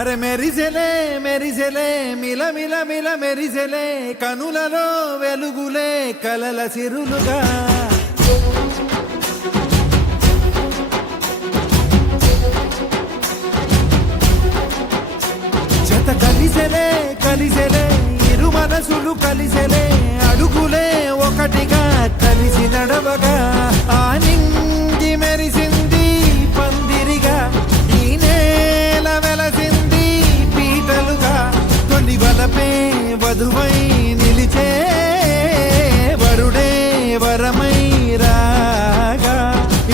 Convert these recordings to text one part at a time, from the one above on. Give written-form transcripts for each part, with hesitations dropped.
అరే మెరిసెలే మెరిసెలే మిల మిల మిల మెరిసెలే కనులలో వెలుగులే కలల సిరులుగా జత కలిసెలే కలిసెలే ఇరు మనసులు కలిసెలే అడుగులే ఒకటిగా కలిసి నడవగా ఆ నింగి మెరిసింది పందిరిగా ఈ నేల వెలసింది పీటలుగా తొలి వలపే వధువై నిలిచే వరుడే వరమై రాగా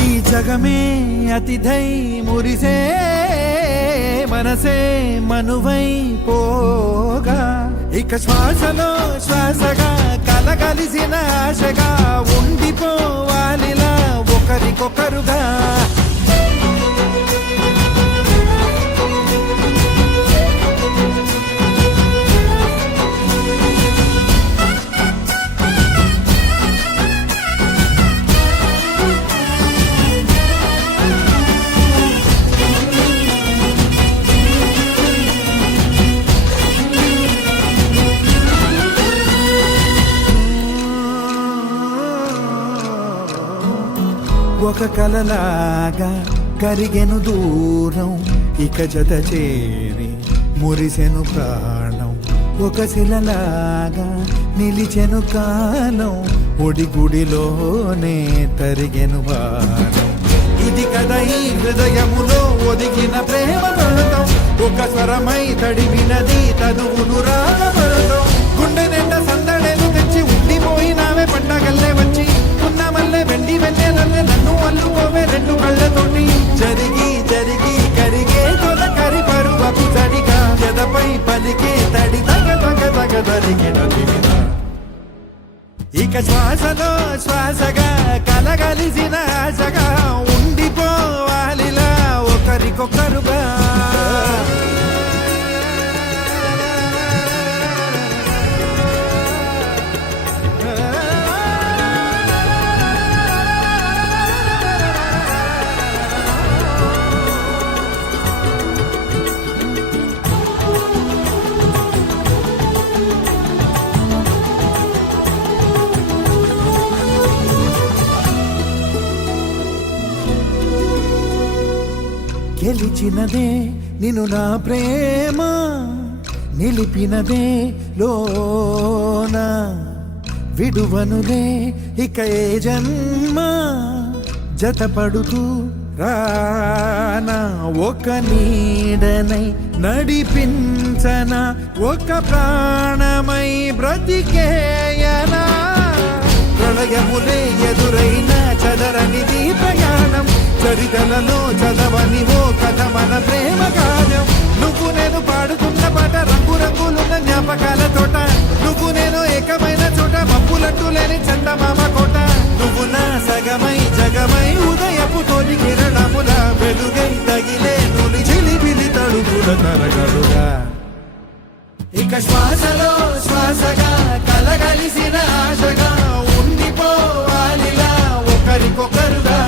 ఈ జగమే అతిథై మురిసే మనసే మనువై పోగా ఇక శ్వాసలో శ్వాసగా కలగలిసిన ఆశగా ఉండిపోవాలిలా ఒకరికొకరుగా ఒక కలలాగా కరిగెను దూరం ఇక జత చేరి మురిసెను ప్రాణం ఒక శిలలాగా నిలిచెను కాలం ఒడిగుడిలోనే తరిగెను బాణం ఇది కదా ఈ హృదయములో ఒదిగిన ప్రేమ పడతాం ఒక స్వరమై తడివినది తనువును రాగపడతాం గుండె నిండా సందడేలు తెచ్చి ఉండిపోయినావే పండగల్లే వచ్చి మల్లె వెండి వెన్నెలల్లే నన్ను అల్లుకోవే రెండు కళ్ళతోటి జరిగి జరిగి కరిగే తొల కరి పరువపు తడిగా జదపై పలికే తడి తగ తగ తగ తరిగిన ఇక శ్వాసలో శ్వాసగా కలగలిసిన ఆశగా ఉండిపోవాలిలా ఒకరికొకరుగా గెలిచినదే నిన్ను నా ప్రేమ నిలిపినదే లోన విడువనులే ఇక ఏ జన్మ జతపడుతూ రానా ఒక నీడనై నడిపించన ఒక ప్రాణమై బ్రతికేయనా ప్రళయములే ఎదురైన చదరనిది ప్రయాణం చరితలలో చదవని ఓ కథ మన ప్రేమ కావ్యం నువ్వు నేను పాడుతున్న పాట రంగు రంగులున్న జ్ఞాపకాల తోట నువ్వు నేను ఏకమైన చోట మప్పులట్టు లేని చందమామ కోట నువ్వు నా సగమై జగమై ఉదయపు తోలి కిరణముల వెలుగై తగిలే నులి చిలిపిలి తడుపుల తరగలుగా ఇక శ్వాసలో శ్వాసగా కలగలిసిన ఆశగా ఉండిపోవాలిలా ఒకరికొకరుగా